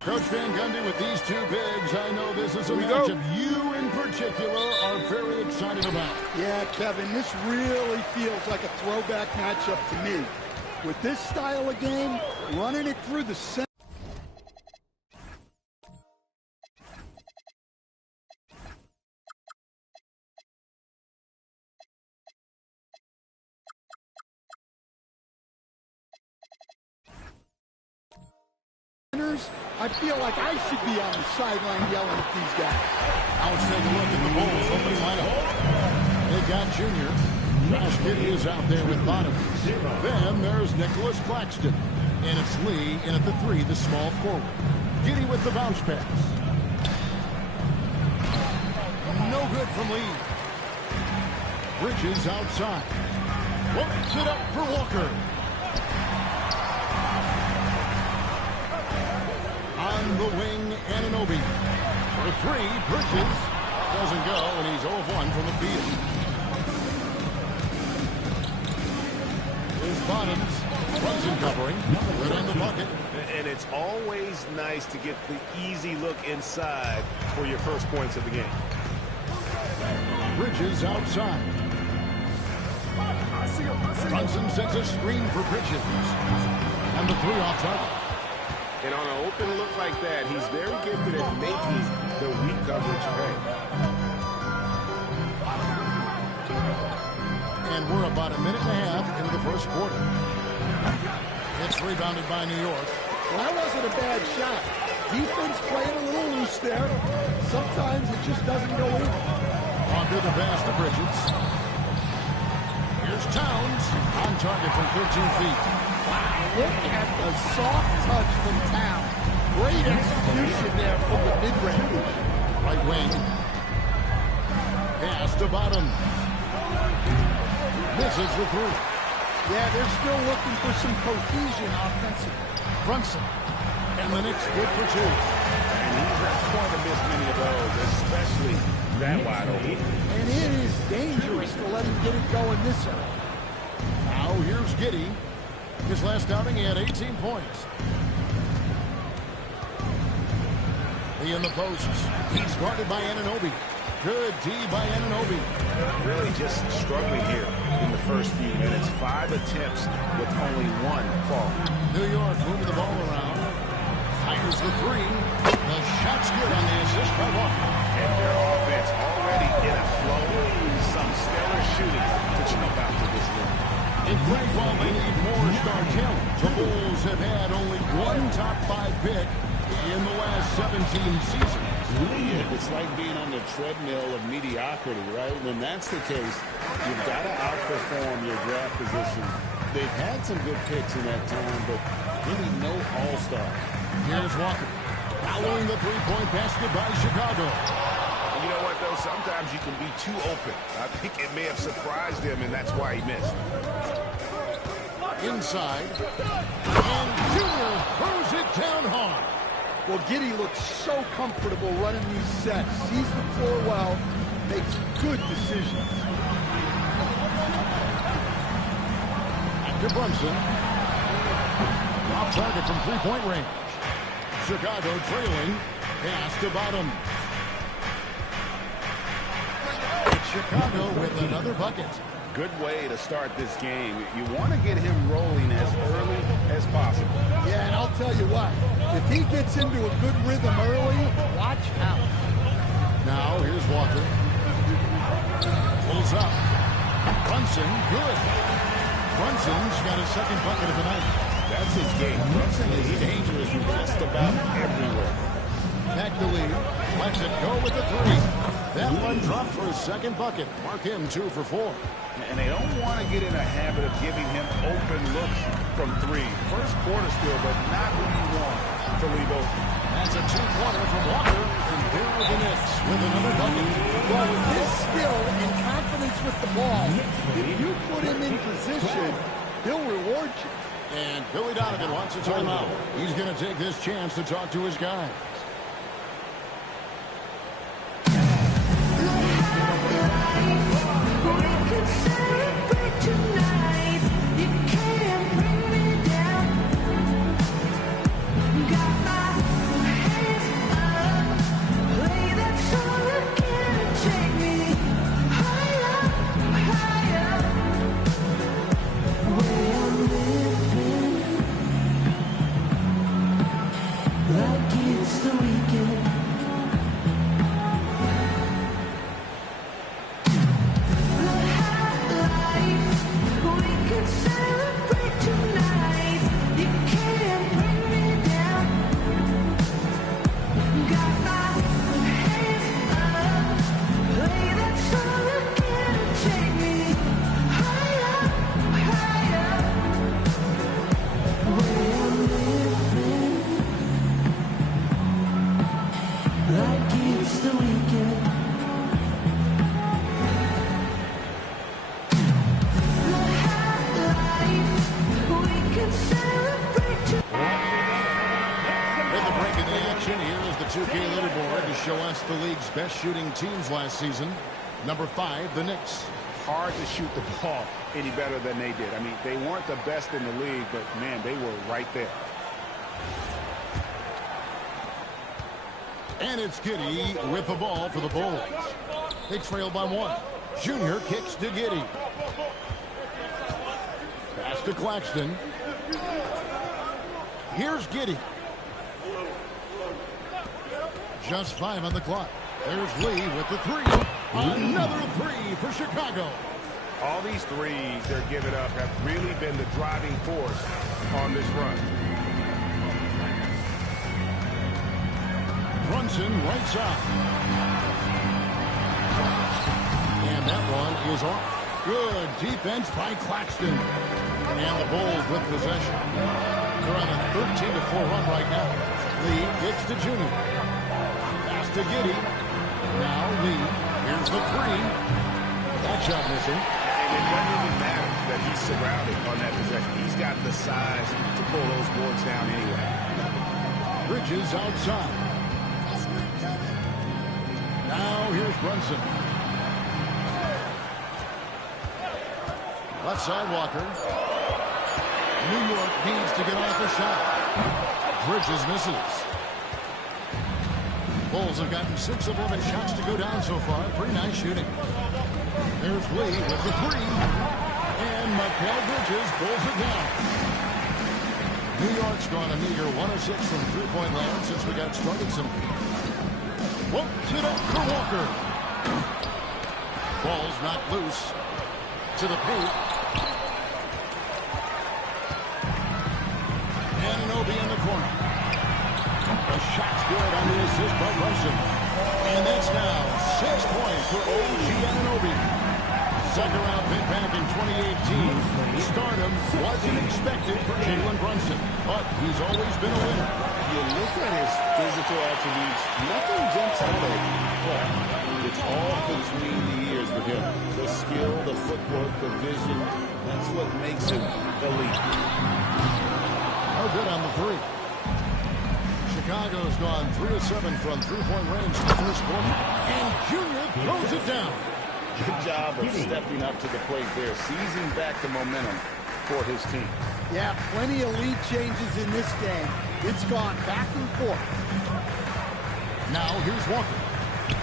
Coach Van Gundy with these two bigs. I know this is a matchup you in particular are very excited about. Yeah, Kevin, this really feels like a throwback matchup to me. With this style of game, running it through the center. I feel like I should be on the sideline yelling at these guys. Now let's take a look at the Bulls opening lineup. They got Junior. Josh Giddey is out there with Bottoms. Then there's Nicholas Claxton. And it's Lee in at the 3, the small forward. Giddey with the bounce pass. No good from Lee. Bridges outside. Floats it up for Walker. On the wing, Anunoby. For 3, Bridges. Doesn't go, and he's 0 of 1 from the field. Here's Bottoms. Brunson covering. Good on the bucket. And it's always nice to get the easy look inside for your first points of the game. Bridges outside. Brunson sets a screen for Bridges. And the 3 off target. And on an open look like that, he's very gifted at making the weak coverage pay. And we're about a minute and a half into the first quarter. It's rebounded by New York. Well, that wasn't a bad shot. Defense playing a little loose there. Sometimes it just doesn't go in. Under the pass to Bridges. Here's Towns on target from 13 feet. Look at the soft touch from Towns. Great execution there from the mid-range. Right wing. Pass to Bottom. Misses the 3. Yeah, they're still looking for some cohesion offensively. Brunson. And the Knicks good for 2. And he's not going to miss many of those, especially that wide open. And it is dangerous to let him get it going this early. Now here's Giddey. His last outing, he had 18 points. He in the posts. He's guarded by Anunoby. Good D by Anunoby. Really just struggling here in the first few minutes. 5 attempts with only 1 fall. New York moving the ball around. Fires the 3. The shot's good on the assist by Walker. And their offense already in a flow. Some stellar shooting to jump out to this one. And Greg, while they need more star talent, the Bulls have had only 1 top 5 pick in the last 17 seasons. It's like being on the treadmill of mediocrity, right? When that's the case, you've got to outperform your draft position. They've had some good picks in that time, but really no all-star. Here's Walker. Following the 3-point basket by Chicago. You know what, though? Sometimes you can be too open. I think it may have surprised him, and that's why he missed. Inside. And Junior throws it down hard. Well, Giddey looks so comfortable running these sets. Sees the floor well, makes good decisions. Back to Brunson. Off target from 3-point range. Chicago trailing. Pass to Bottom. Chicago with another bucket. Good way to start this game. You want to get him rolling as early as possible. Yeah, and I'll tell you what, if he gets into a good rhythm early, watch out. Now, here's Walker. Pulls up. Brunson, good. Brunson's got his second bucket of the night. That's his game. Brunson is dangerous just about everywhere. Back to Lee. Lets it go with the 3. That one dropped for his second bucket. Mark him 2 for 4. And they don't want to get in a habit of giving him open looks from 3. First quarter still, but not who you want to leave open. That's a 2-pointer from Walker. And there are the Knicks with another bucket. Well, with his skill and confidence with the ball, if you put him in position, he'll reward you. And Billy Donovan wants a timeout. He's going to take this chance to talk to his guys. the weekend. The league's best shooting teams last season. Number 5, the Knicks. Hard to shoot the ball any better than they did. I mean, they weren't the best in the league, but, man, they were right there. And it's Giddey with the ball for the Bulls. They trail by 1. Junior kicks to Giddey. Pass to Claxton. Here's Giddey. Just 5 on the clock. There's Lee with the 3. Another 3 for Chicago. All these threes they're giving up have really been the driving force on this run. Brunson right side. And that one is off. Good defense by Claxton. And the Bulls with possession. They're on a 13-4 run right now. Lee kicks to Junior. To Giddey. Now Lee. Here's the 3. That shot missing. And it doesn't even matter that he's surrounded on that possession. He's got the size to pull those boards down anyway. Bridges outside. Now here's Brunson. Left side Walker. New York needs to get off the shot. Bridges misses. Bulls have gotten 6 of 11 shots to go down so far. Pretty nice shooting. There's Lee with the 3. And Mikal Bridges pulls it down. New York's gone a meager 1 of 6 from three-point land since we got started. Won't it up for Walker. Ball's knocked loose. To the paint. Anunoby in the corner. The shot's good on the assist by Brunson. And that's now 6 points for OG Anunoby. Second round pick back in 2018. Stardom wasn't expected for Jalen Brunson, but he's always been a winner. You look at his physical attributes, nothing jumps out at him. But it's all between the ears with him. The skill, the footwork, the vision, that's what makes him elite. No good on the 3. Chicago's gone 3 of 7 from three-point range in the first quarter. And Junior throws it down. Good job of stepping up to the plate there, seizing back the momentum for his team. Yeah, plenty of lead changes in this game. It's gone back and forth. Now here's Walker.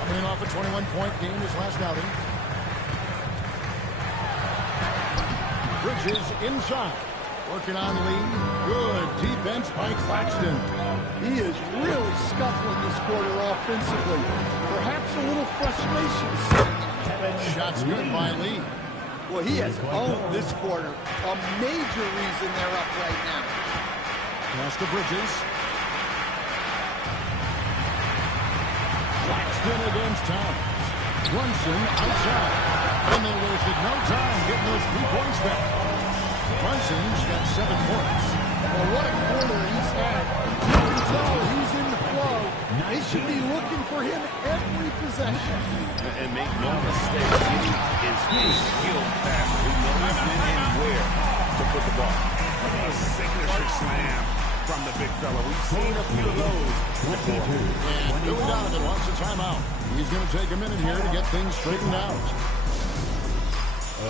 Coming off a 21-point game his last outing. Bridges inside. Working on Lee. Good defense by Claxton. He is really scuffling this quarter offensively. Perhaps a little frustration. Shots good by Lee. Well, he has owned this quarter. A major reason they're up right now. Pass to Bridges. Claxton against Towns. Brunson outside. And they wasted no time getting those 3 points back. Brunson's got 7 points. Well, what a quarter he's had. You can tell he's in the flow. They should be looking for him every possession. And make no mistake, he is a skilled passer who knows when and where to put the ball. A signature slam from the big fella. We've seen a few of those before. And Billy Donovan wants a timeout. He's going to take a minute here to get things straightened out.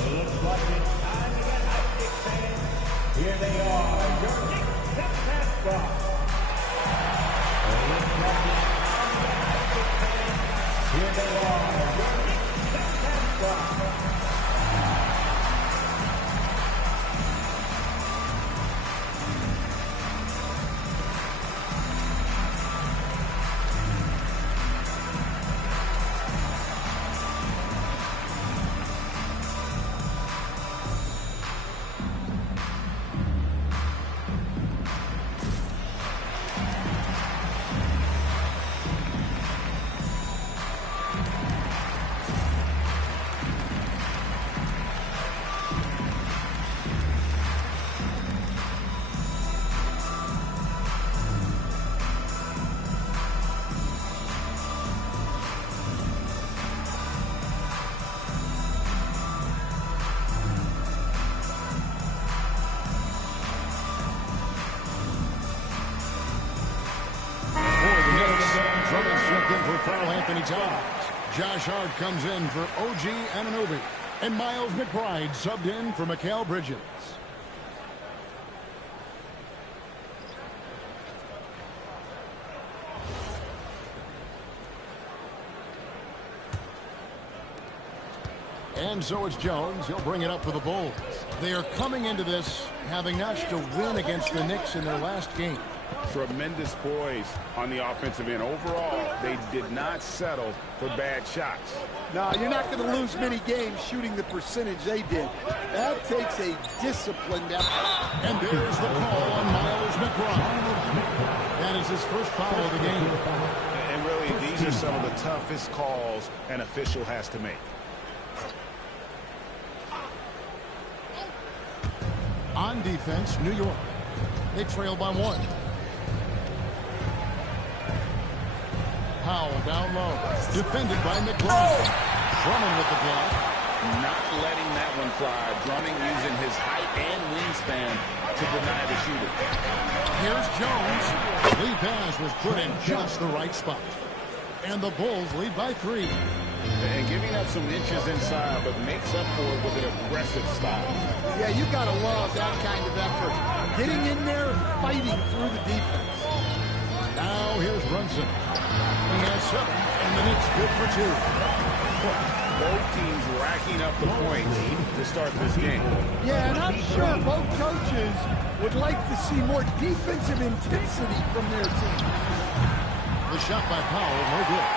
Looks like it's time to get high-stick fans. Here they are, your Knicks pick mascot. Looks like it's time to get high-stick fans. Here they are, your Knicks pick mascot. Drummond's checked in for Karl-Anthony Towns. Josh Hart comes in for OG Anunoby. And Miles McBride subbed in for Mikal Bridges. And so it's Jones. He'll bring it up for the Bulls. They are coming into this having notched a win against the Knicks in their last game. Tremendous poise on the offensive end. Overall, they did not settle for bad shots. No, you're not going to lose many games shooting the percentage they did. That takes a disciplined effort. And there's the call on Miles McBride. That is his first foul of the game. And really, these are some of the toughest calls an official has to make. On defense, New York. They trail by 1. Powell down low. Defended by McBride. Drummond with the block. Not letting that one fly. Drummond using his height and wingspan to deny the shooter. Here's Jones. Lead pass was put in just the right spot. And the Bulls lead by 3. And giving up some inches inside, but makes up for it with an aggressive style. Yeah, you got to love that kind of effort. Getting in there and fighting through the defense. Now here's Brunson. He has 7, and the Knicks good for 2. Both teams racking up the points to start this game. Yeah, and I'm sure both coaches would like to see more defensive intensity from their team. The shot by Powell, no good.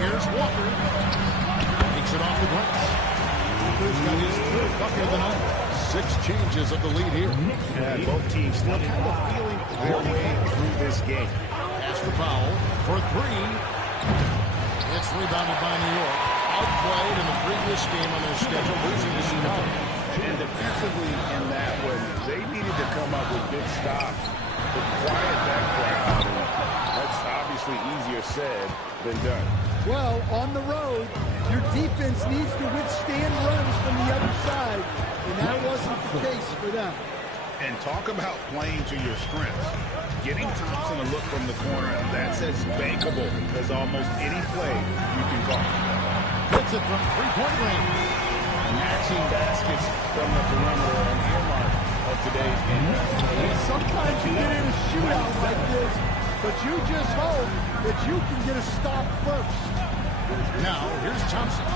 Here's Walker. Takes it off the glass. Walker's got his 3rd bucket of the night. 6 changes of the lead here. And both teams still kind of feeling their way through this game. Pass to Powell for 3. It's rebounded by New York. Outplayed in the previous game on their schedule, losing to Chicago. And defensively in that one, they needed to come up with big stops to quiet that crowd. And that's obviously easier said than done. Well, on the road, your defense needs to withstand runs from the other side, and that wasn't the case for them. And talk about playing to your strengths. Getting Thompson a look from the corner, that's as bankable as almost any play you can call. Hits it from 3-point range. Matching baskets from the perimeter are an earmark of today's game. Sometimes you get in a shootout like this, but you just hope that you can get a stop first. Now, here's Thompson.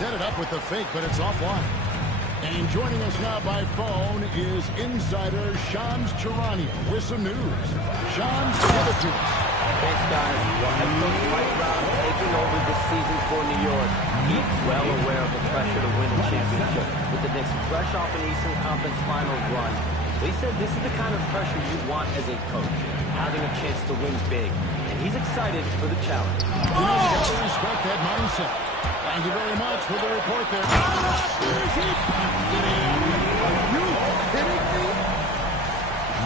Set it up with the fake, but it's offline. And joining us now by phone is insider Shams Charania with some news. Shams, give it to us. Thanks, guys. Head coach Mike Brown taking over this season for New York. He's well aware of the pressure to win a championship with the Knicks fresh off an Eastern Conference Finals run. He said this is the kind of pressure you want as a coach, having a chance to win big. And he's excited for the challenge. You know, you got to respect that mindset. Thank you very much for the report there. Here's he. Are you kidding me?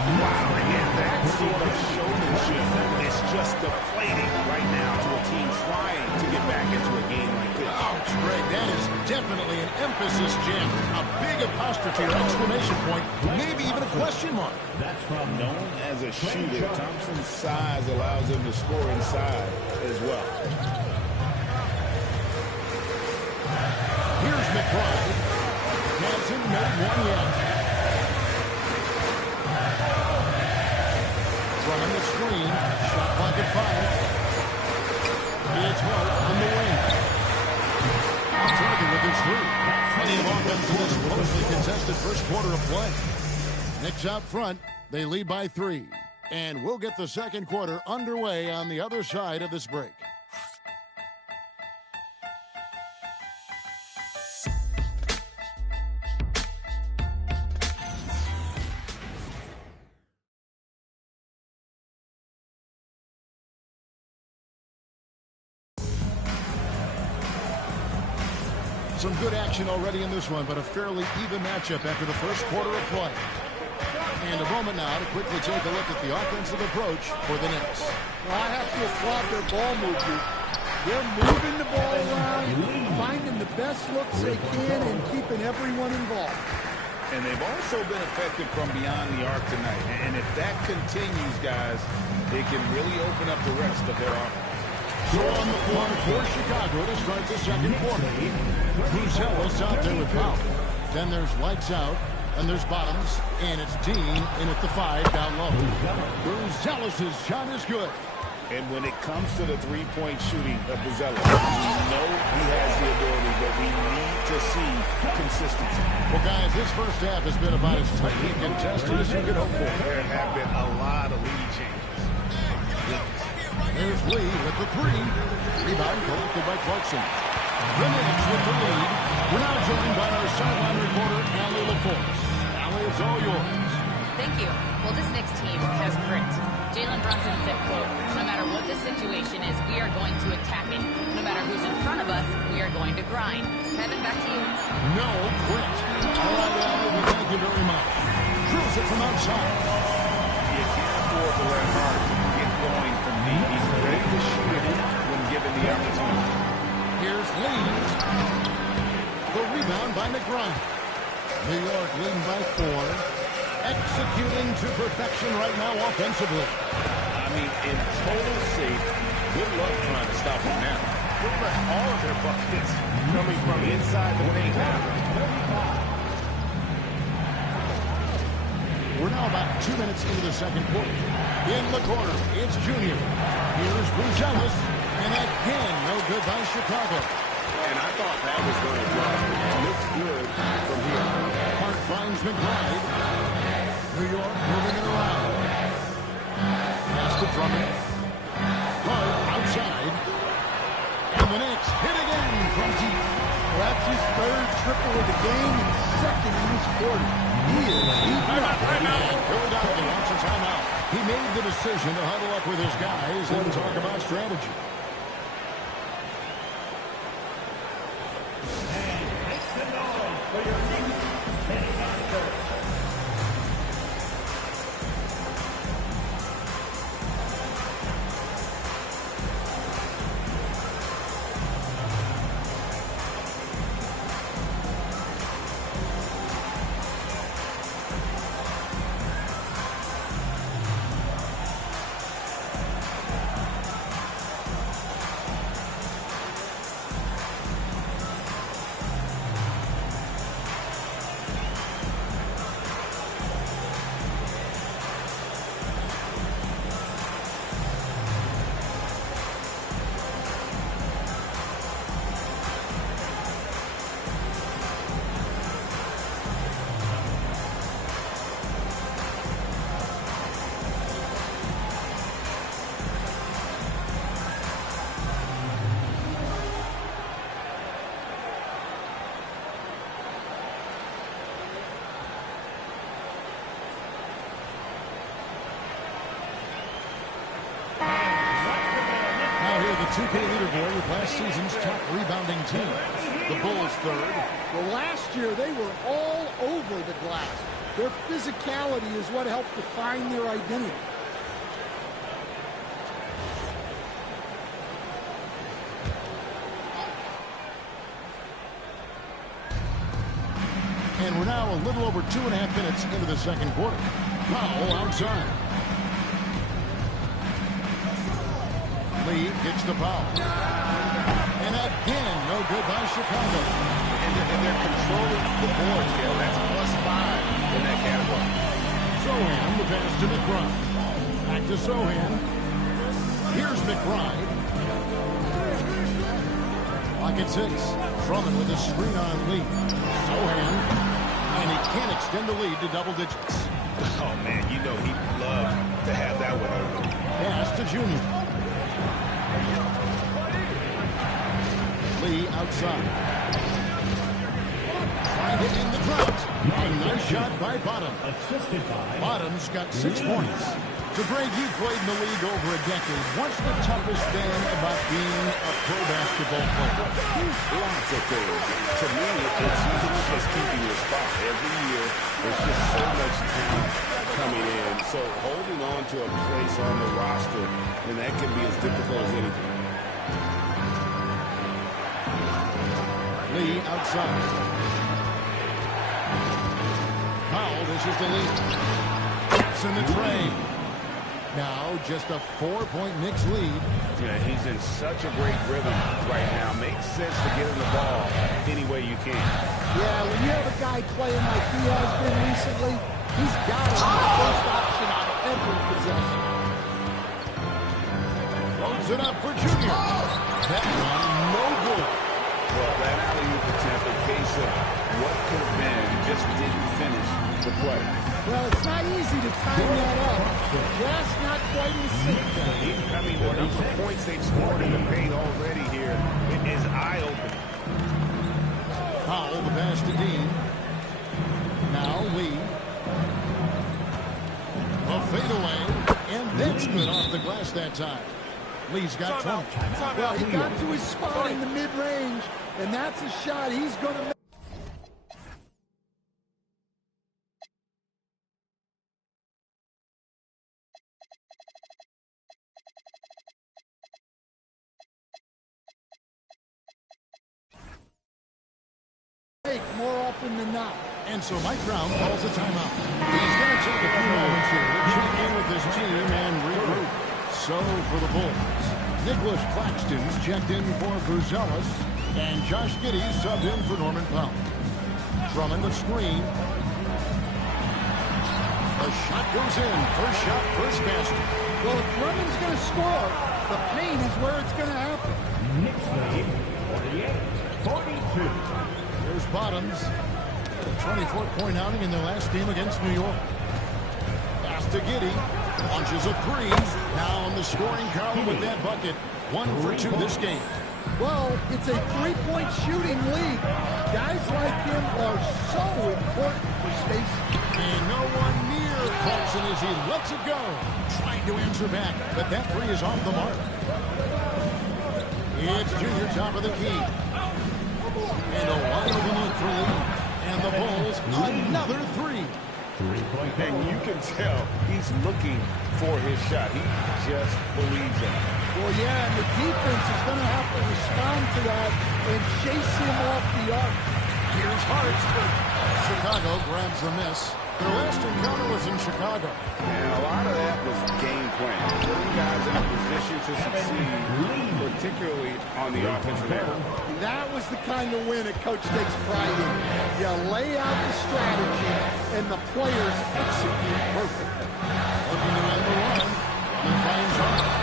Wow, and that sort of showmanship is just deflating right now to a team trying to get back into a game like this. Ouch, Greg, that is definitely an emphasis, Jim. A big apostrophe or exclamation point, maybe even a question mark. That's from Known as a shooter, Thompson's size allows him to score inside as well. Here's McBride. Hasn't made one yet. Running the screen. Shot clock at 5. It's Hart on the wing. Target with his 3. Plenty of offense in this closely contested first quarter of play. Knicks out front. They lead by 3. And we'll get the second quarter underway on the other side of this break. Some good action already in this one, but a fairly even matchup after the first quarter of play. And a moment now to quickly take a look at the offensive approach for the Knicks. Well, I have to applaud their ball movement. They're moving the ball around, finding the best looks they can, and keeping everyone involved. And they've also been effective from beyond the arc tonight. And if that continues, guys, it can really open up the rest of their offense. So on the floor for Chicago to start the second quarter. Bruzelis out there with Powell. Then there's Lights Out, and there's Bottoms, and it's Dean in at the 5 down low. Bruzelis' shot is good. And when it comes to the three-point shooting of Bruzelis, we know he has the ability, but we need to see consistency. Well, guys, this first half has been about as tightly contested as you could hope for. There have been a lot of lead changes. There's Lee with the 3. Rebound collected by Clarkson. The Knicks with the lead. We're now joined by our sideline reporter, Allie LaForce. Allie, it's all yours. Thank you. Well, this Knicks team has grit. Jalen Brunson said, quote, no matter what the situation is, we are going to attack it. No matter who's in front of us, we are going to grind. Kevin, back to you. No quit. All right, Allie, well, thank you very much. Drills it from outside. You can't afford to let Hart get going from deep. He's ready to shoot it when given the opportunity. Here's Lee. The rebound by McBride. New York leading by 4. Executing to perfection right now offensively. I mean, in total safe, good luck trying to stop him now. Look at all of their buckets coming from inside the paint now. We're now about 2 minutes into the second quarter. In the corner, it's Junior. Here's Bruzelis. And again, no good by Chicago. And I thought that was going to drop. It looks good from here. Hart finds McBride. New York moving it around. Pass to Drummond. Hart outside. And the Knicks hit again from deep. Well, that's his 3rd triple of the game and 2nd in this quarter. He is heating up. Billy Donovan wants a timeout. He made the decision to huddle up with his guys and talk about strategy. The 2K leaderboard with last season's top rebounding team. The Bulls 3rd. Well, last year they were all over the glass. Their physicality is what helped define their identity. And we're now a little over 2.5 minutes into the second quarter. Powell outside. Lee gets the foul. And again, no good by Chicago. And they're controlling the boards, Gail. That's +5 in that category. Sohan, the pass to McBride. Back to Sohan. Here's McBride. Clock at 6. Drummond with a screen on Lee. Sohan. And he can't extend the lead to double digits. Oh, man, you know he'd love to have that one over. Pass to Junior. Lee outside. Trying to end the drought. A nice shot by Bottom. Bottom's got 6 points. So, Greg, you played in the league over a decade. What's the toughest thing about being a pro basketball player? Lots of things. To me, it's usually just keeping your spot. Every year, there's just so much talent coming in. So holding on to a place on the roster, and that can be as difficult as anything. Lee outside. this is the lead. It's in the tray. Now just a 4-point Knicks lead. Yeah, he's in such a great rhythm right now. Makes sense to get him the ball any way you can. Yeah, when you have a guy playing like he has been recently, he's got to be the first option on every possession. Throws it up for Junior. That one, no good. Well, that alley-oop attempt, a case of what could have been, just didn't finish the play. Well, it's not easy to time that up. Just not quite in sync. I mean, the number of points they've scored in the paint already here, it is eye-opening. Powell, the pass to Dean. Now Lee. A fadeaway, and that's good off the glass that time. Lee's got 20. Well, he got to his spot in the mid-range, and that's a shot he's going to make. More often than not. And so Mike Brown calls a timeout. He's going to take a few moments here to check in with his team and regroup. So for the Bulls, Nicholas Claxton's checked in for Buzelis, and Josh Giddey subbed in for Norman Powell. Drummond the screen. The shot goes in. First shot, first basket. Well, if Drummond's going to score, the paint is where it's going to happen. Knicks lead 48-42. There's Bottoms. A 24-point outing in their last game against New York. Pass to Giddey. Launches a three. Now on the scoring column with that bucket. 1 for 2 this game. Well, it's a three-point shooting lead. Guys like him are so important for space. And no one near Clarkson as he lets it go. Trying to answer back, but that three is off the mark. It's Junior top of the key. And a wide open look for Lee. And the Bulls, another three. And you can tell he's looking for his shot. He just believes in it. Well, yeah, and the defense is going to have to respond to that and chase him off the arc. Here's Hart. Chicago grabs the miss. Their last encounter was in Chicago. And a lot of that was game plan. Putting guys in a position to succeed, particularly on the offensive end. That was the kind of win a coach takes pride in. You lay out the strategy, and the players execute perfectly. Looking to end the run. And finds Hart.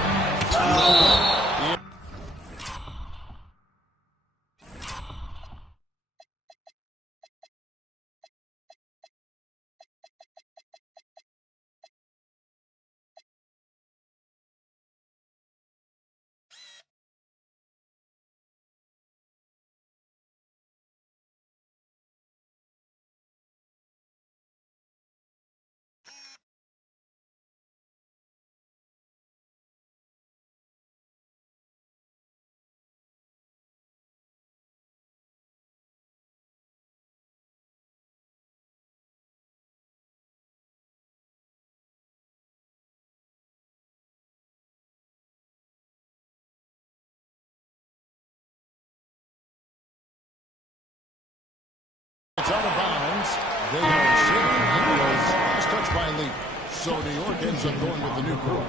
It's out of bounds. They are sitting. It was last touch by Lee. So New York ends up going with the new crew.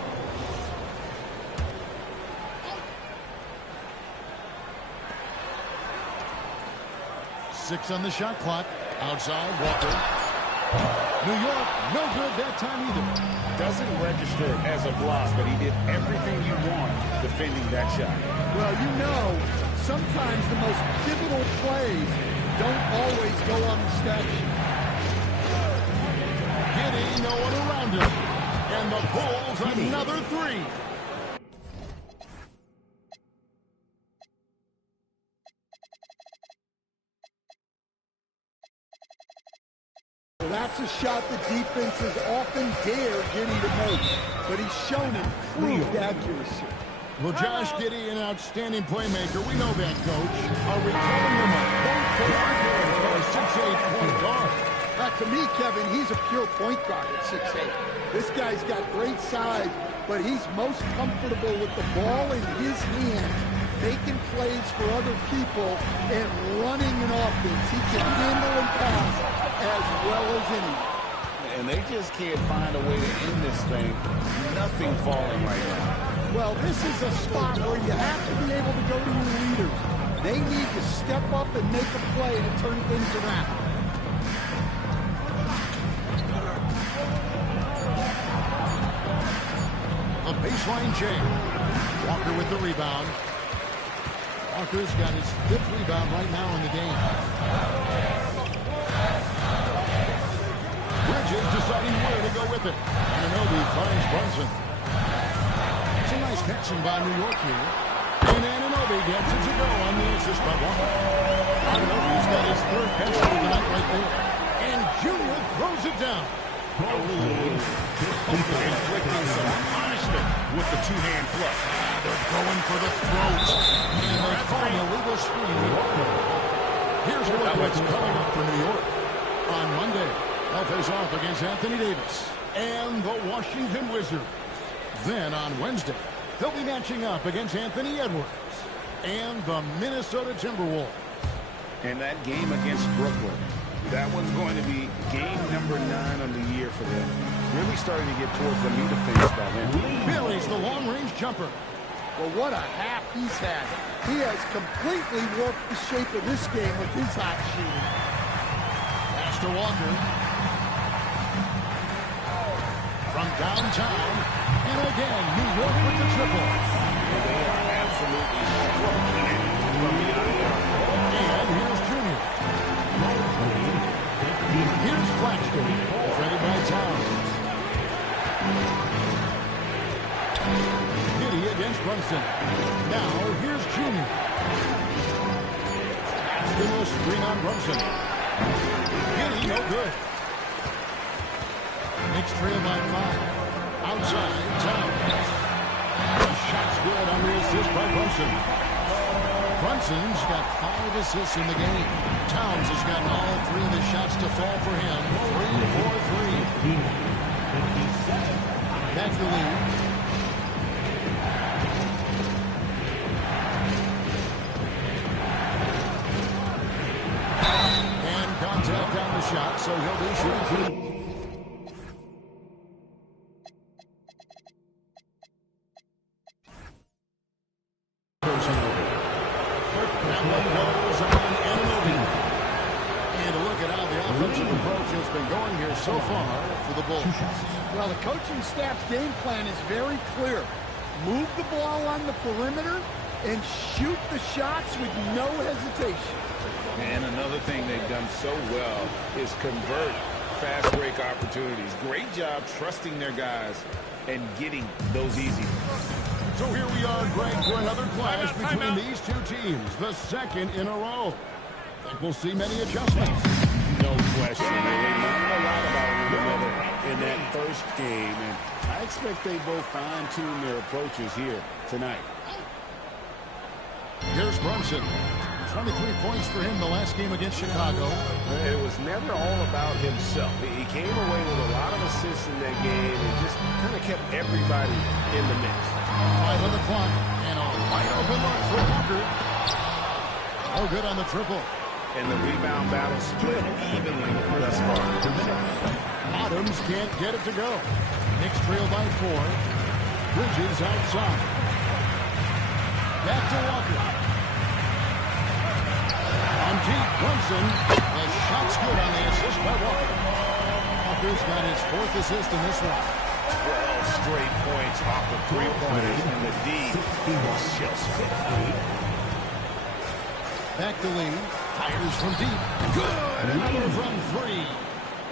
Six on the shot clock. Outside, Walker. New York, no good that time either. Doesn't register as a block, but he did everything you want defending that shot. Well, you know, sometimes the most pivotal plays don't always go on the stat sheet. Giddey, no one around him. And the Bulls, another three. That's a shot the defenses often dare Giddey to make, but he's shown improved accuracy. Well, Josh Giddey, an outstanding playmaker. We know that, Coach. Are we calling him a point guard or a 6'8" point guard? To me, Kevin, he's a pure point guard at 6'8". This guy's got great size, but he's most comfortable with the ball in his hands, making plays for other people and running an offense. He can handle and pass as well as any. and they just can't find a way to end this thing. Nothing falling right now. Well, this is a spot where you have to be able to go to your leaders. They need to step up and make a play to turn things around. A baseline jam. Walker with the rebound. Walker's got his 5th rebound right now in the game. Bridges deciding where to go with it. Anunoby finds Brunson. It's a nice passing by New York here. And Anunoby gets it to go on the assist by Walker. Anunoby's got his 3rd pass of the night right there. And Junior throws it down. Inflicting some punishment with the two-hand flush. They're going for the throat. And they call an illegal screen. Here's what's coming up for New York. On Monday, they'll face off against Anthony Davis and the Washington Wizards. Then on Wednesday, they'll be matching up against Anthony Edwards and the Minnesota Timberwolves. And that game against Brooklyn, that one's going to be game number 9 on the year for them. Really starting to get towards the meat of things by then. Billy's the long-range jumper. Well, what a half he's had. He has completely warped the shape of this game with his hot shooting. Pass to Walker. From downtown. And again, New York with the triple. And they are absolutely stroking it from beyond the arc. And here's Junior. Here's Claxton. Defended by Towns. Giddy against Brunson. Now, here's Junior. Aston will screen on Brunson. Giddy, no good. Knicks trail by 5. Outside, Towns. The shot's good on the assist by Brunson. Brunson's got 5 assists in the game. Towns has gotten all 3 of the shots to fall for him. 3 for 3. Back to the lead. And contact down the shot, so he'll be shooting 3. So far for the Bulls. Well, the coaching staff's game plan is very clear. Move the ball on the perimeter and shoot the shots with no hesitation. And another thing they've done so well is convert fast break opportunities. Great job trusting their guys and getting those easy ones. So here we are, Greg, for another clash between these two teams, the 2nd in a row. I think we'll see many adjustments. No question. They learned a lot about one another in that first game, and I expect they both fine-tune their approaches here tonight. Here's Brunson. 23 points for him the last game against Chicago. It was never all about himself. He came away with a lot of assists in that game and just kind of kept everybody in the mix. 5 on the clock, and a wide open look for Walker. No good on the triple. And the rebound battle split evenly thus far. Adams can't get it to go. Knicks trail by 4. Bridges outside. Back to Walker. On deep, Brunson. The shot's good on the assist by Walker. Walker's got his 4th assist in this one. 12 straight points off of 3-pointers, and the D was just back to Lee. Fires from deep. Good. Another from 3.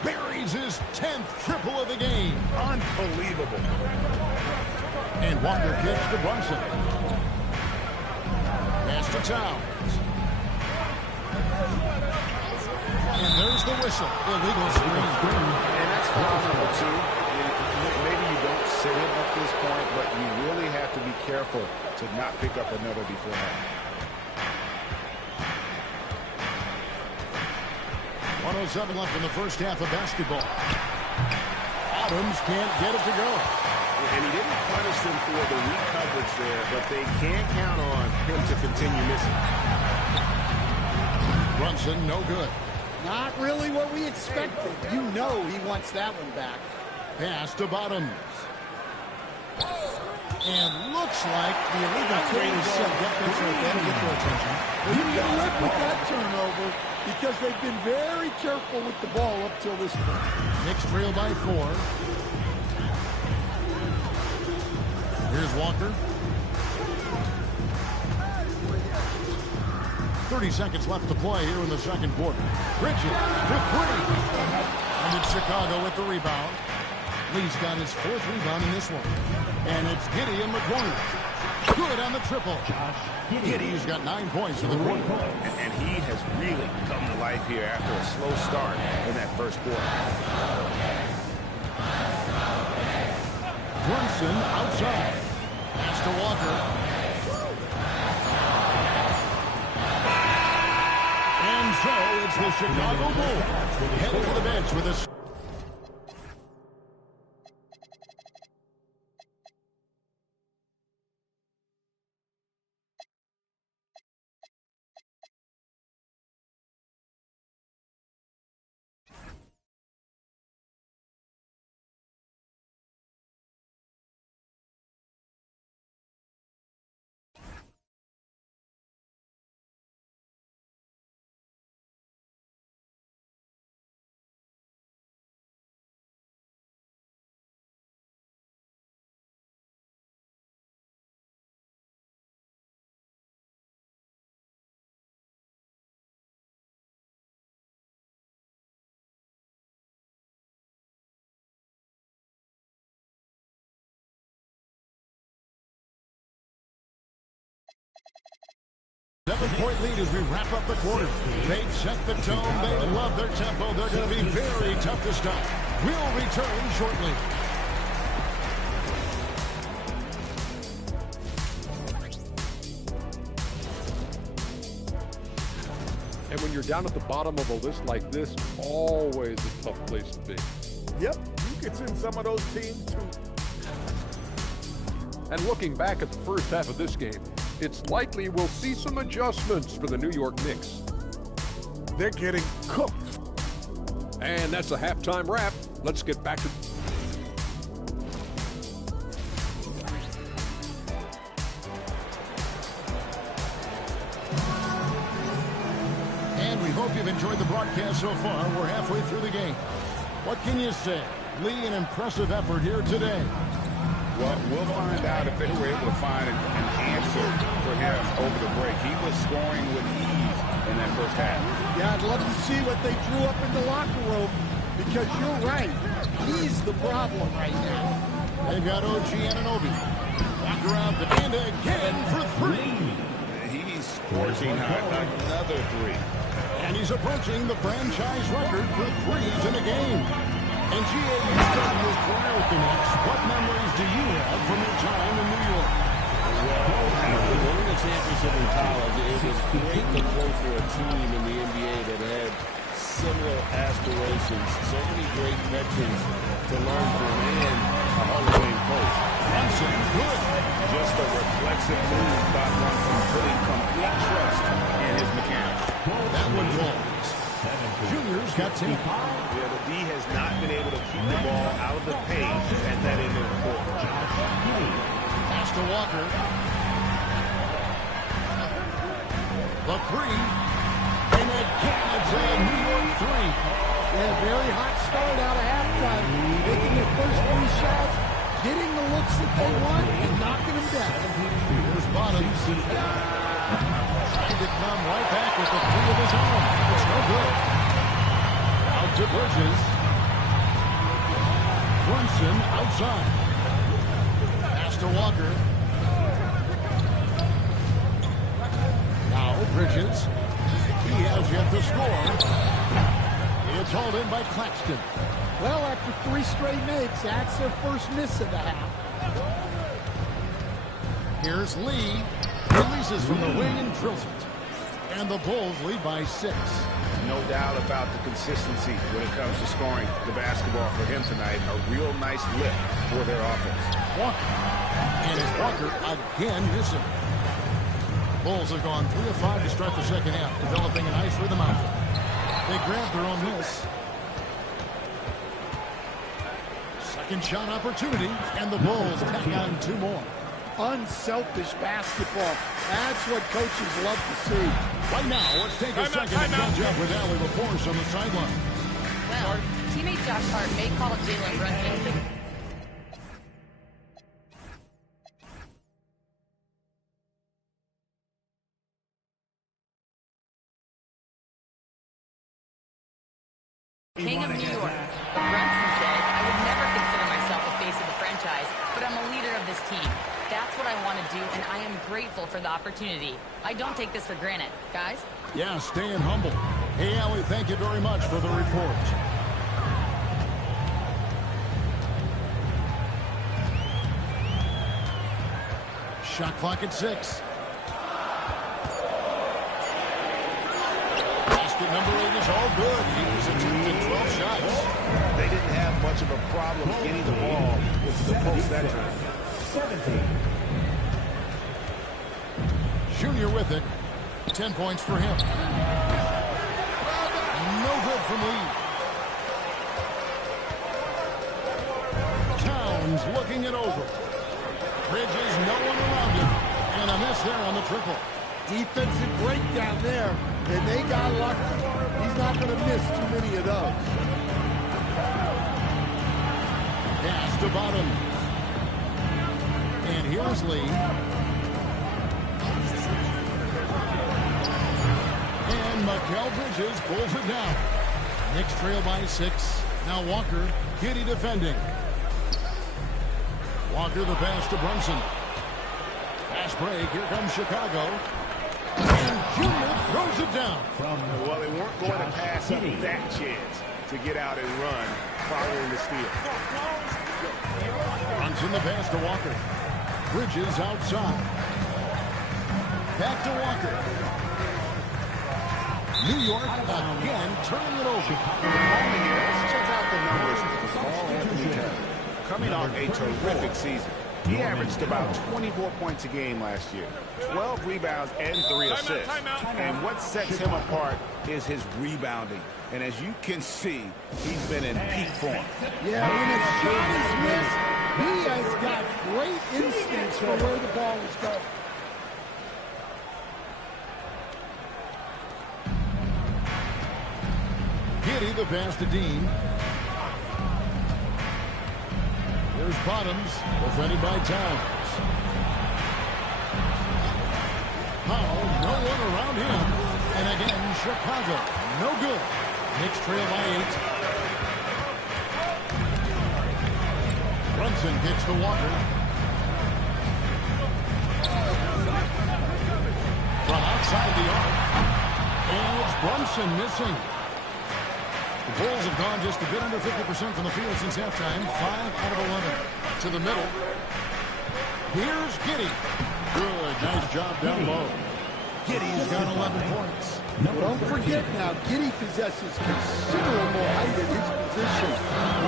Buries his 10th triple of the game. unbelievable. And Walker kicks to Brunson. Pass to Towns. And there's the whistle. Illegal screen. And that's foul number 2. Maybe you don't say it at this point, but you really have to be careful to not pick up another before that. 107 left in the first half of basketball. Adams can't get it to go. And he didn't punish them for the weak coverage there, but they can't count on him to continue missing. Brunson, no good. Not really what we expected. You know he wants that one back. Pass to Bottoms. And looks like the illegal kick is set. Defense right there to get their attention. You can live with that turnover because they've been very careful with the ball up till this point. Knicks trail by 4. Here's Walker. 30 seconds left to play here in the second quarter. Bridges for 3. And it's Chicago with the rebound. Lee's got his 4th rebound in this one. And it's Giddey in the corner. Good on the triple. Giddey's got 9 points in the quarter. And he has really come to life here after a slow start in that first quarter. Brunson outside. Pass to Walker. And so it's the Chicago Bulls heading to the bench with a... Seven-point lead as we wrap up the quarter. They've set the tone. They love their tempo. They're going to be very tough to stop. We'll return shortly. And when you're down at the bottom of a list like this, always a tough place to be. Yep, you could send some of those teams too. And looking back at the first half of this game, it's likely we'll see some adjustments for the New York Knicks. They're getting cooked. And that's a halftime wrap. Let's get back to... And we hope you've enjoyed the broadcast so far. We're halfway through the game. What can you say? Lee, an impressive effort here today. Well, we'll find out if they were able to find an answer for him over the break. He was scoring with ease in that first half. Yeah, I'd love to see what they drew up in the locker room because you're right. He's the problem right now. They've got OG Anunoby. Walker out and again for 3. He's forcing another 3. And he's approaching the franchise record for 3s in a game. And G.A., you started your career with the Knicks. What memories do you have from your time in New York? Well, after winning a championship in college, it was great to play for a team in the NBA that had similar aspirations. So many great veterans to learn from and a Hall of Fame coach. Brunson, good. Just a reflexive move by Brunson, putting complete trust in his mechanics. That one falls. Junior's got 10. Yeah, the D has not been able to keep the ball out of the paint at that end of the court. Pass to Walker. The 3. And again, it's a New York 3. Yeah, very hot start out of halftime. Making their first 3 shots, getting the looks that they want, and knocking them down. Here's Bottoms. Trying to come right back with the 3 of his own. It's no good. Out to Bridges. Brunson outside. Pass to Walker. Now Bridges. He has yet to score. It's hauled in by Claxton. Well, after 3 straight makes, that's their first miss of the half. Here's Lee. Releases from the wing and drills it. And the Bulls lead by 6. No doubt about the consistency when it comes to scoring the basketball for him tonight. A real nice lift for their offense. Walker. And it's Walker again missing. Bulls have gone 3 of 5 to start the second half, developing a nice rhythm out there. They grab their own miss. Second shot opportunity, and the Bulls tack on 2 more. Unselfish basketball. That's what coaches love to see. Right now, let's take a second to catch up with Allie LaForce on the sideline. Well, teammate Josh Hart may call Jalen Brunson. King of New York. Brunson says, I would never consider myself a face of the franchise, but I'm a leader of this team. That's what I want to do, and I am grateful for the opportunity. I don't take this for granted. Guys? Yeah, staying humble. Hey, Allie, thank you very much for the report. Shot clock at 6. Basket number 8 is all good. He was attempting 12 shots. They didn't have much of a problem getting the ball into the post that time. 17. Junior with it. 10 points for him. No good from Lee. Towns looking it over. Bridges, no one around him. And a miss there on the triple. Defensive breakdown there, and they got lucky. He's not going to miss too many of those. Pass to Bottom. And here's Lee. And Mikal Bridges pulls it down. Knicks trail by 6. Now Walker, Giddey defending. Walker the pass to Brunson. Fast break. Here comes Chicago. And Junior throws it down. Well, they weren't going to pass up that chance to get out and run following the steal. Brunson the pass to Walker. Bridges outside. Back to Walker. New York again turning it over. Let's check out the numbers for Carl Anthony Towns. Coming off a terrific season. He averaged about 24 points a game last year, 12 rebounds and 3 assists. And what sets him apart is his rebounding. And as you can see, he's been in peak form. Yeah, when a shot is missed, he has got great instincts for where the ball is going. Giddey the pass to Dean. There's Bottoms, defended by Towns. Powell, no one around him. And again, Chicago, no good. Knicks trail by 8. Brunson gets to Walker. From outside the arc. And it's Brunson missing. The Bulls have gone just a bit under 50% from the field since halftime. 5 out of 11. To the middle. Here's Giddey. Good. Nice job down low. Giddey's got 11 points. Don't forget now, Giddey possesses considerable height at his position,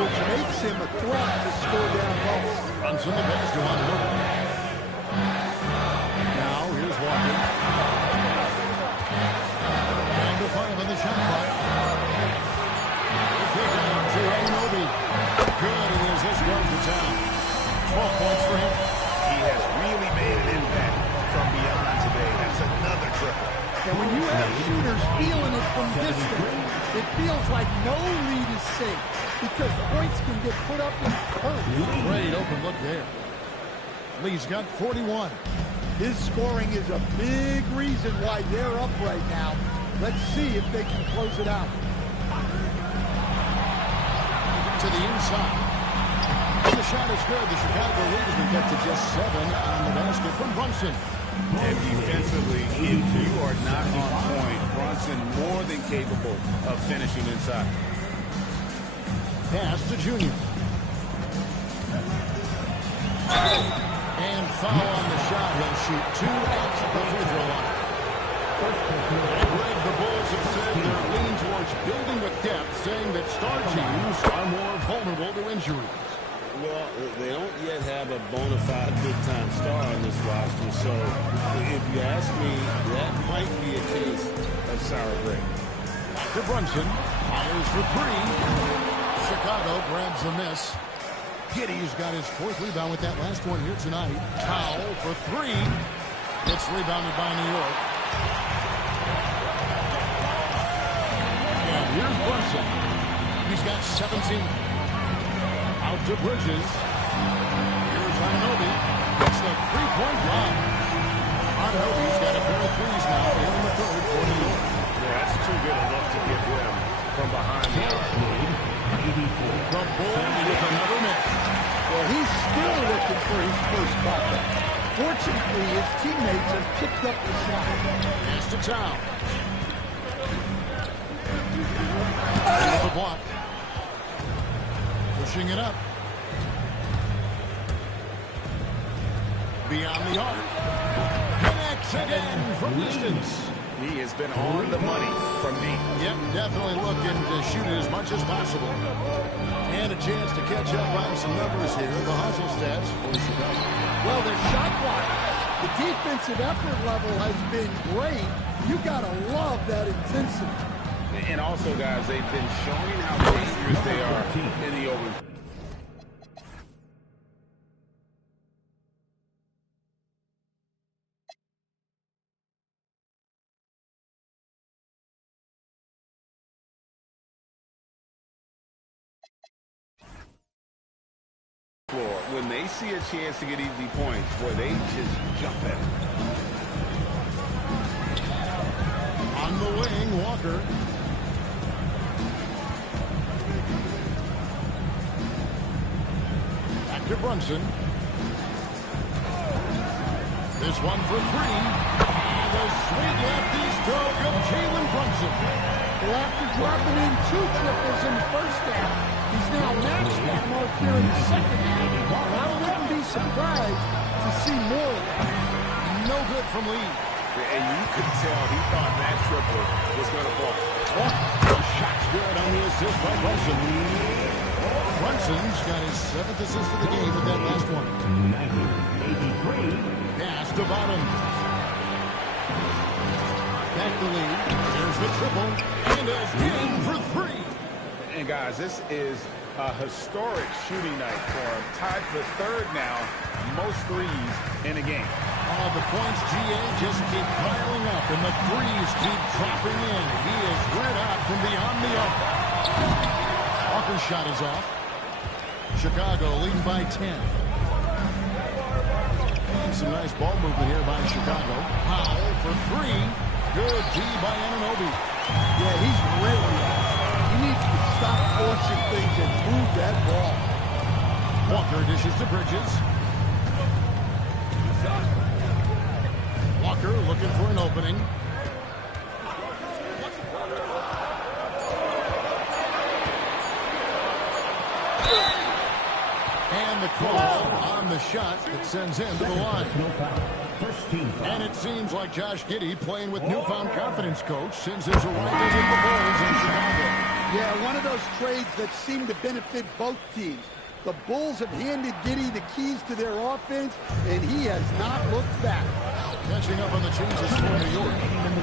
which makes him a threat to score down low. Brunson the pass to Walker. Now here's Walker. Down to 5 on the shot clock. Kick out to Anunoby. Good, and as this goes to town. 12 points for him. He has really made an impact from beyond today. That's another triple. And when you have shooters feeling it from distance, it feels like no lead is safe because points can get put up in curves. Great open look there. Lee's got 41. His scoring is a big reason why they're up right now. Let's see if they can close it out. To the inside. And the shot is good. The Chicago lead has been kept to just 7 on the basket from Brunson. And defensively, if you are not on point, Brunson more than capable of finishing inside. Pass to Junior. And foul on the shot. He'll shoot 2 at the free throw line. And Greg, the Bulls have said they're leaning towards building with depth, saying that star teams are more vulnerable to injuries. Well, they don't yet have a bona fide big-time star on this roster, so if you ask me, that might be a case of sour grapes. Back to Brunson. Fires for three. Chicago grabs the miss. Giddey's got his 4th rebound with that last one here tonight. Powell for three. It's rebounded by New York. And here's Brunson. He's got 17. Out to Bridges. Here's Anunoby. It's the three-point line. Anunoby's got a pair of threes now here in the 3rd for New York. Yeah, that's too good a look to give them from behind the arc. The Bulls with another miss. Well, he's still looking for his first bucket. Fortunately, his teammates have picked up the slack. Pass to Towns. Into the block. Pushing it up. Beyond the arc. Connects again from distance. He has been on the money from deep. Yep, definitely looking to shoot it as much as possible. And a chance to catch up on some numbers here. The hustle stats for Chicago. Well, their shot block, the defensive effort level has been great. You got to love that intensity. And also, guys, they've been showing how dangerous they are in the open. When they see a chance to get easy points, boy, they just jump at it. On the wing, Walker. Back to Brunson. This one for three. And the sweet lefty stroke of Jalen Brunson. Well, after dropping in 2 triples in the first half, he's now matched that mark here in the second half. And I wouldn't be surprised to see more of that. No good from Lee. And you could tell he thought that triple was going to fall. Oh, the shot's good on the assist by Brunson. Brunson's got his 7th assist of the game with that last one. 83. Pass to Bottom. Back to Lee. There's the triple. And is in for three. And guys, this is a historic shooting night for him. Tied for 3rd now, most threes in a game. Oh, the points, GA, just keep piling up, and the threes keep dropping in. He is red out from beyond the arc. Walker's shot is off. Chicago leading by 10. And some nice ball movement here by Chicago. Powell for three. Good D by Anunoby. Yeah, he's really out. He needs to stop forcing things and move that ball. Walker dishes to Bridges. Walker looking for an opening. And the call on the shot that sends him to the line. And it seems like Josh Giddey playing with newfound confidence, Coach, since his arrival with the Bulls in Chicago. Yeah, one of those trades that seem to benefit both teams. The Bulls have handed Giddey the keys to their offense, and he has not looked back. Catching up on the changes for New York.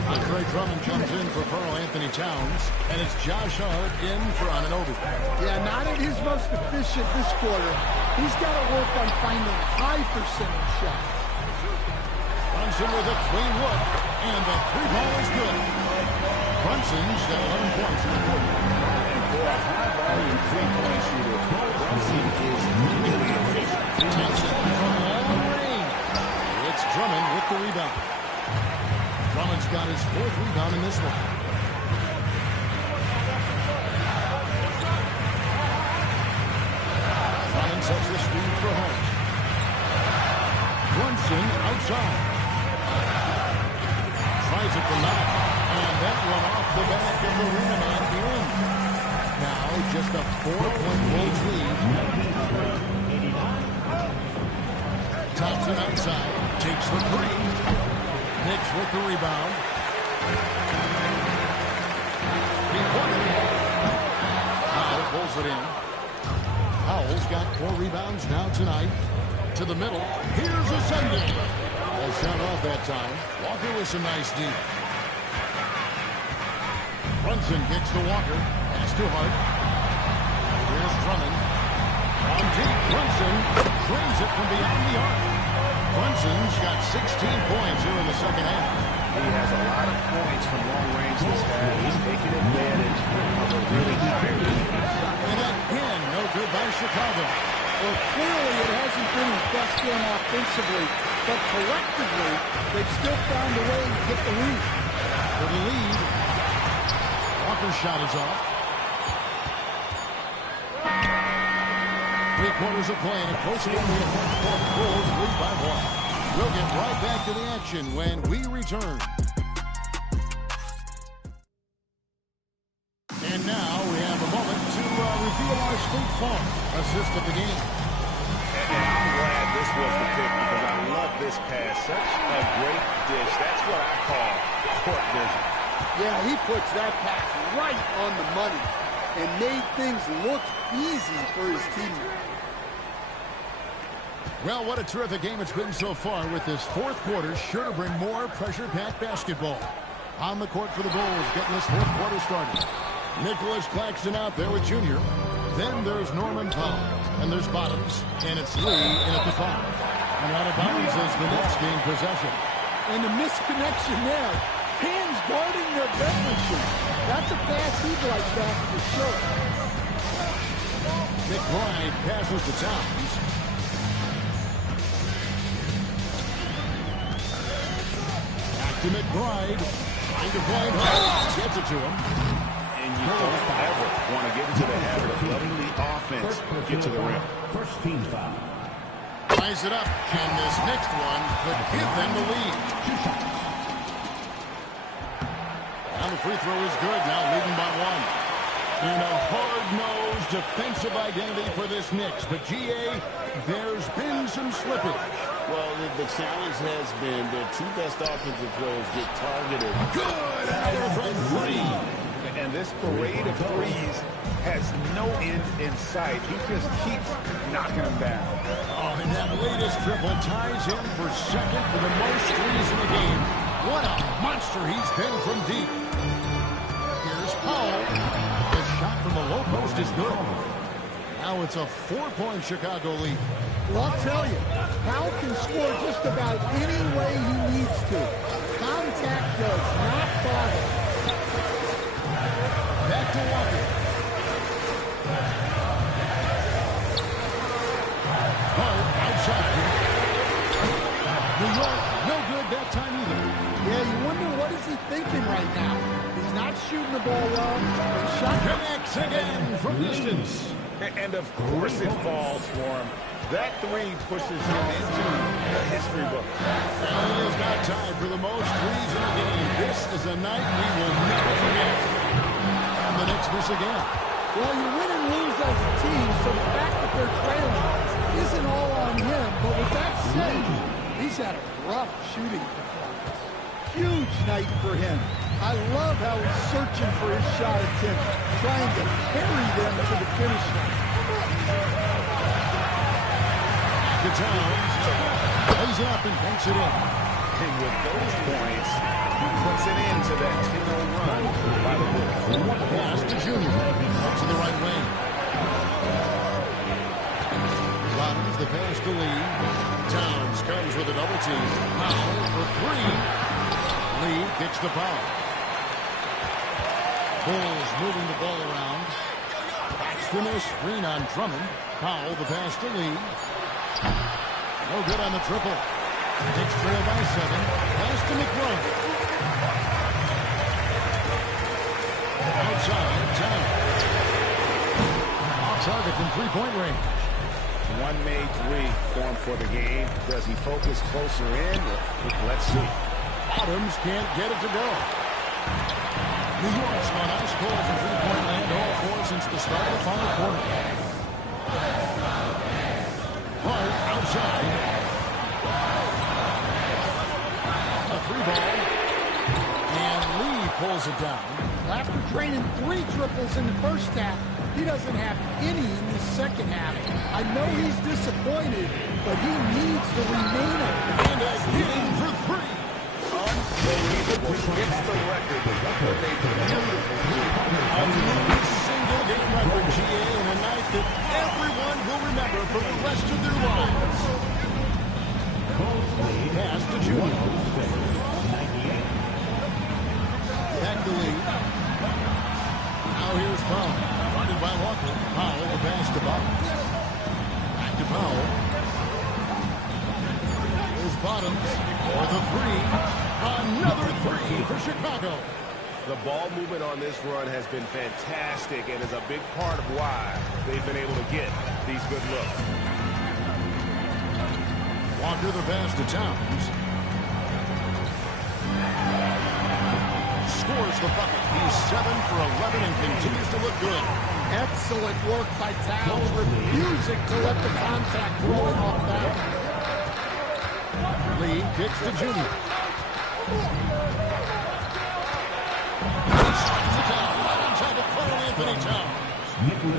Andre Drummond comes in for Karl Anthony Towns, and it's Josh Hart in for Anunoby. Yeah, not at his most efficient this quarter. He's got to work on finding high percentage shots. Brunson with a clean look, and the three ball is good. Brunson's got 11 points in the quarter. And for a high-volume three-point shooter, Brunson is really efficient. Takes it from long range. It's Drummond with the rebound. Drummond's got his 4th rebound in this one. Drummond sets the screen for Hart. Brunson outside. Tries it to knock, and that one off the back of the rim and in. Now just a 4-point Bulls lead. Thompson outside, takes the three. Knicks with the rebound. Powell pulls it in. Powell's got 4 rebounds now tonight. To the middle. Here's a Sunday. Well, shot off that time. Walker with some nice deep. Brunson kicks to Walker. Pass to Hart. Here's Drummond. On deep, Brunson drains it from beyond the arc. Brunson's got 16 points here in the second half. He has a lot of points from long range this half. He's taking advantage of a really tired defense. And again, no good by Chicago. Well, clearly it hasn't been his best game offensively, but collectively, they've still found a way to get the lead. For the lead, Walker's shot is off. 3 quarters of play and a close game here. Bulls lead by 1. We'll get right back to the action when we return. And now we have a moment to reveal our State Farm assist of the game. And I'm glad this was the pick because I love this pass. Such a great dish. That's what I call court vision. Yeah, he puts that pass right on the money and made things look easy for his teammates. Well, what a terrific game it's been so far with this fourth quarter. Sure to bring more pressure-packed basketball. On the court for the Bulls, getting this fourth quarter started. Nicholas Claxton out there with Junior. Then there's Norman Powell. And there's Bottoms. And it's Lee in at the 5. And out of bounds as the Nets gain possession. And the misconnection there. Hands guarding their veteranship. That's a pass he'd like back for sure. McBride passes to Towns. Back to McBride. Trying to find Hart. Gets it to him. And you don't ever want to get into the habit of letting the offense get to the rim. First team foul. Ties it up, and this next one could give them the lead. And the free throw is good, now leading by 1. In a hard-nosed defensive identity for this Knicks, but GA, there's been some slippage. Well, the challenge has been their 2 best offensive players get targeted. Good out there from 3. And this parade of threes has no end in sight. He just keeps knocking them down. Oh, and that latest triple ties him for second for the most threes in the game. What a monster he's been from deep. Here's Powell. The shot from the low post is good. Now it's a 4-point Chicago lead. Well, I'll tell you, Powell can score just about any way he needs to. Contact does not bother. Back to Walker. Hart outside. New York, no good that time either. Yeah, you wonder what is he thinking right now. He's not shooting the ball well. And shot Connects again from distance. And of course it falls for him. That 3 pushes him into the history book. And he has got time for the most threes in the game. This is a night we will never forget. And the Knicks miss again. Well, you win and lose as a team, so the fact that they're trailing isn't all on him. But with that said, he's had a rough shooting performance. Huge night for him. I love how he's searching for his shot attempt, trying to carry them to the finish line. To Towns. Lays it up and banks it in. And with those points, he puts it into that 2-0 run by the Bulls. One pass to Junior. Up to the right wing. Bottoms the pass to Lee. Towns comes with a double team. Powell for 3. Lee kicks the Powell. Bulls moving the ball around. Backspin a screen on Drummond. Powell the pass to Lee. No good on the triple. Knicks trail by 7. Pass to McBride. Outside, Towns. Off target from three-point range. One made 3 formed for the game. Does he focus closer in? Let's see. Bottoms can't get it to go. New York's gone ice cold from three-point land all 4 since the start of the final quarter. Hart outside. A 3-ball. And Lee pulls it down. After draining 3 triples in the first half, he doesn't have any in the second half. I know he's disappointed, but he needs to remain up. And again for 3. Unbelievable. Hits the record with a beautiful time for GA in a night that everyone will remember for the rest of their lives. Pass to Junior. Back to Lee. Now here's Powell. Guarded by Walker. Powell, the pass to Bottoms. Back to Powell. Here's Bottoms for the three. Another three for Chicago. The ball movement on this run has been fantastic and is a big part of why they've been able to get these good looks. Walker the pass to Towns. Scores the bucket. He's 7 for 11 and continues to look good. Excellent work by Towns, refusing to let the contact roll off balance. Lee kicks to Junior.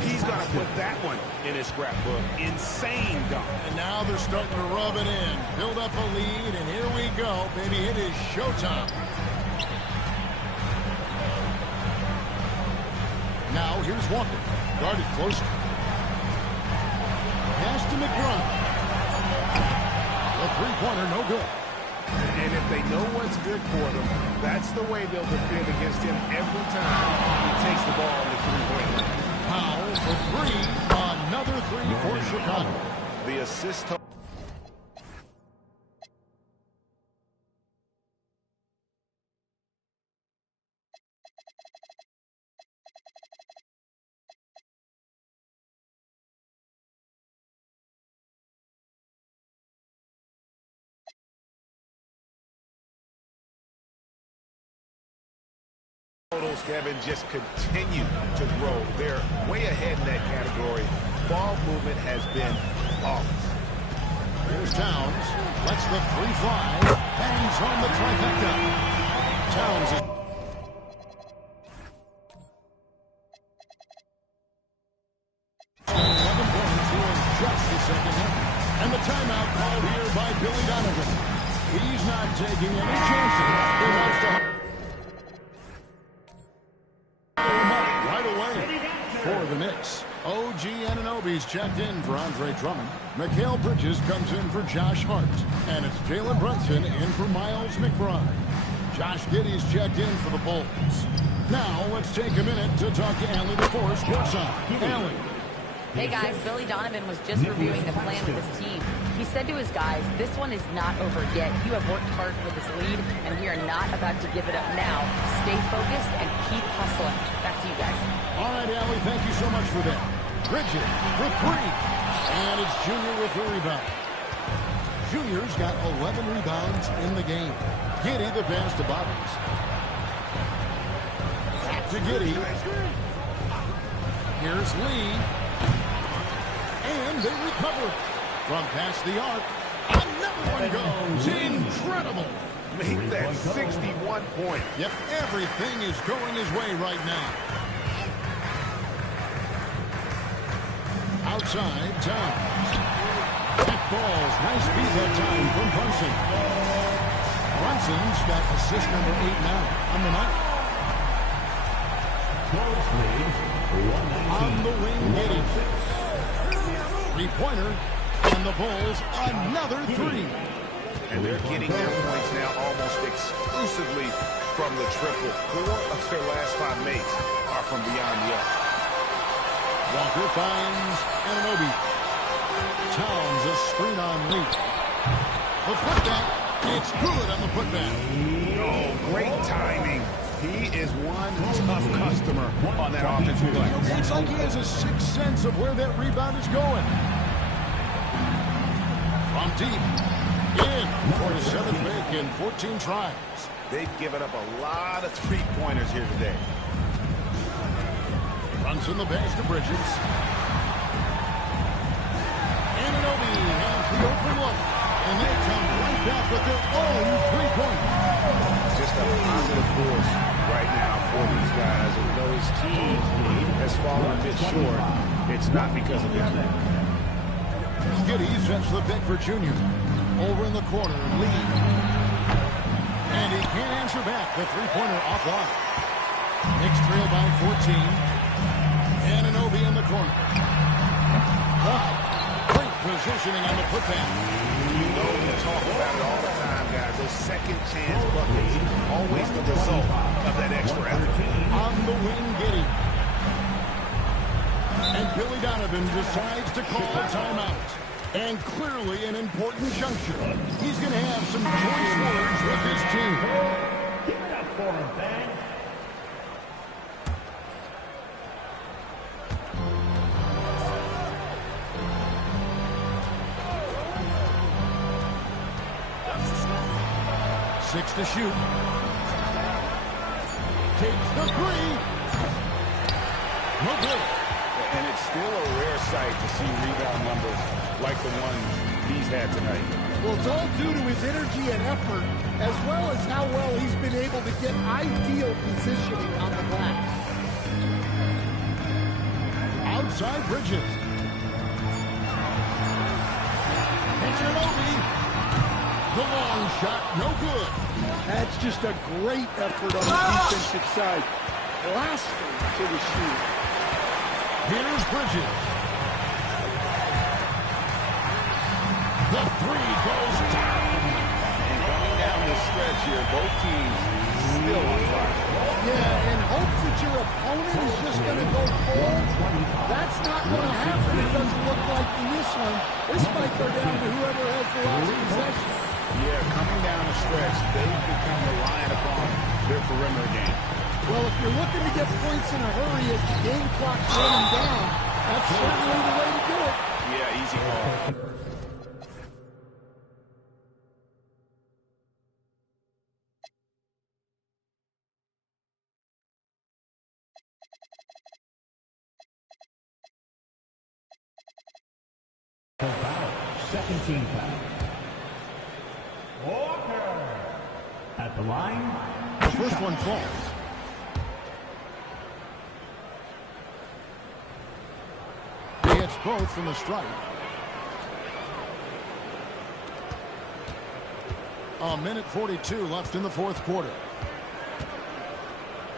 He's going to put that one in his scrapbook. Insane dunk. And now they're starting to rub it in. Build up a lead, and here we go. Baby, it is showtime. Now here's Walker. Guarded closer. Pass to McBride. The three-pointer, no good. And if they know what's good for them, that's the way they'll defend against him every time he takes the ball in the three-point line. Powell for three. Another three for Chicago. The assist total. Kevin, just continue to grow. They're way ahead in that category. Ball movement has been flawless. Here's Towns. Lets the three fly. Hangs on the trifecta. Towns is 11 points here in just the second half. And the timeout called here by Billy Donovan. He's not taking any chances. He wants to right away for the Knicks. OG Anunoby's checked in for Andre Drummond. Mikal Bridges comes in for Josh Hart. And it's Jalen Brunson in for Miles McBride. Josh Giddey's checked in for the Bulls. Now let's take a minute to talk to Allie LaForce courtside. Allie. Hey guys, Billy Donovan was just reviewing the plan with his team. He said to his guys, this one is not over yet. You have worked hard for this lead, and we are not about to give it up now. Stay focused and keep hustling. Back to you guys. All right, Allie, thank you so much for that. Bridges for three. And it's Junior with the rebound. Junior's got 11 rebounds in the game. Giddey the pass to Bottoms. Back to Giddey. Here's Lee. And they recover from past the arc. Another one goes. Incredible. Made that 61 point. Yep, everything is going his way right now. Outside, Towns. That balls. Nice beat that time from Brunson. Brunson's got assist number 8 now on the night. On the wing, Giddey. Three-pointer, and the Bulls another three. And they're getting their points now almost exclusively from the triple. 4 of their last 5 makes are from beyond the arc. Walker finds Anunoby. Towns a screen on Lee. The putback, it's good on the putback. Oh, great timing. He is one tough customer on that offensive play. It's like he has a sixth sense of where that rebound is going. From deep. In for his 7th make in 14 tries. They've given up a lot of three-pointers here today. Runs in the pass to Bridges. Anunoby has the open look. And they come right back with their own three-pointer. Just a positive force right now for these guys. And though his team has fallen a bit short, it's not because of him. Giddey sets the pick for Junior. Over in the corner, Lee. And he can't answer back. The three-pointer offline. Knicks trail by 14. Anunoby corner. Great positioning on the putback. You know we talk about it all the time, guys. Those second chance buckets, always the result of that extra effort. On the wing, Giddey. And Billy Donovan decides to call a timeout. And clearly an important juncture. He's going to have some choice words with his team. Give it up for him, fans. Six to shoot. Takes the three. No good. And it's still a rare sight to see rebound numbers like the ones he's had tonight. Well, it's all due to his energy and effort, as well as how well he's been able to get ideal positioning on the glass. Outside Bridges. Anunoby. The long shot, no good. That's just a great effort on the defensive side. Blasting to the shoot. Here's Bridges. The three goes down. And coming down the stretch here, both teams still on fire. Yeah, and hopes that your opponent is just going to go cold. That's not going to happen. It doesn't look like in this one. This might go down to whoever has the last possession. Yeah, coming down the stretch, they've become reliant upon their perimeter game. Well, if you're looking to get points in a hurry as the game clock's running down, that's certainly the way to do it. Yeah, easy call. Foul. Second team foul. Walker. At the line. The first one falls. He hits both from the strike. A minute 42 left in the fourth quarter.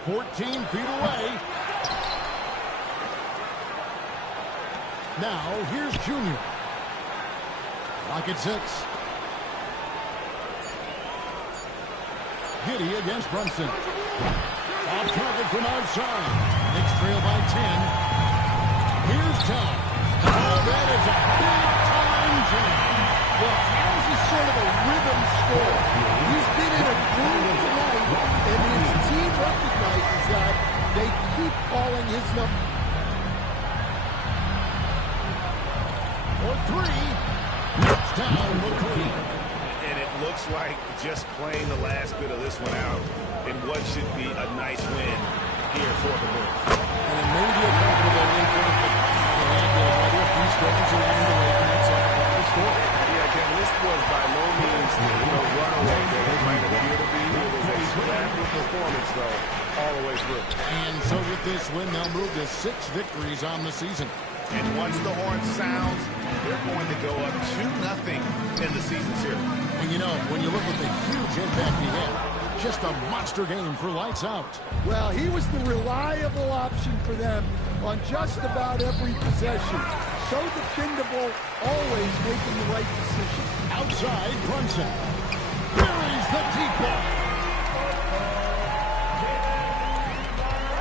14 feet away. Now, here's Junior. Lock at 6. Giddey against Brunson. Off target from outside. Knicks trail by 10. Here's Tom. Oh, that is a big-time jam. Well, Towns is sort of a rhythm scorer. He's been in a groove tonight, and his team recognizes that. They keep calling his number. For three. Knocks down the three. And it looks like just playing the last bit of this one out in what should be a nice win here for the Bulls. And it may be a comfortable win for them. And whether a few struggles along the way, that's all part of the story. Yeah, Kevin, this was by no means the runaway that it might appear to be. It was a scrappy performance, though, all the way through. And so with this win, they'll move to 6 victories on the season. And once the horn sounds, they're going to go up 2-0 in the season series. And you know, when you look at the huge impact he had, just a monster game for lights out. Well, he was the reliable option for them on just about every possession. So dependable, always making the right decision. Outside, Brunson. Buries the deep ball.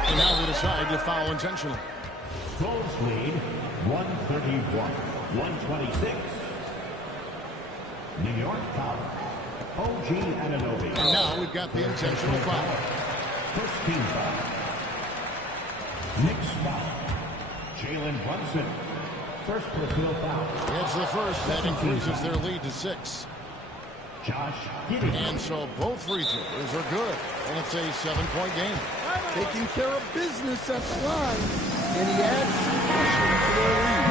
And now they decide to foul intentionally. Bulls lead 131-126. New York foul. OG Anunoby. And now we've got the intentional foul. First team foul. Knicks foul. Jalen Brunson. First personal foul. It's the first. That increases their lead to 6. Josh Giddey. And so both free throws are good. And it's a 7-point game. Taking care of business at the line. And he adds some cushion to their lead.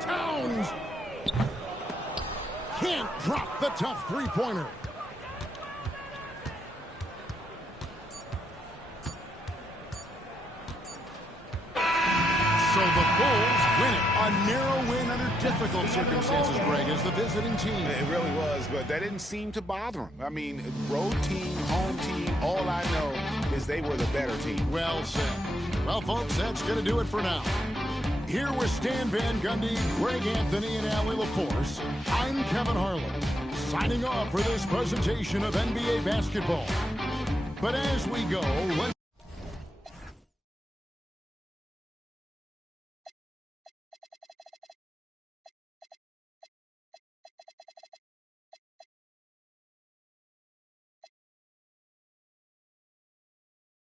Towns can't drop the tough three-pointer. So the Bulls win it. A narrow win under difficult circumstances, Greg, as the visiting team. It really was, but that didn't seem to bother them. I mean, road team, home team, all I know is they were the better team. Well said. Well, folks, that's going to do it for now. Here with Stan Van Gundy, Greg Anthony, and Allie LaForce, I'm Kevin Harlan, signing off for this presentation of NBA basketball. But as we go, let's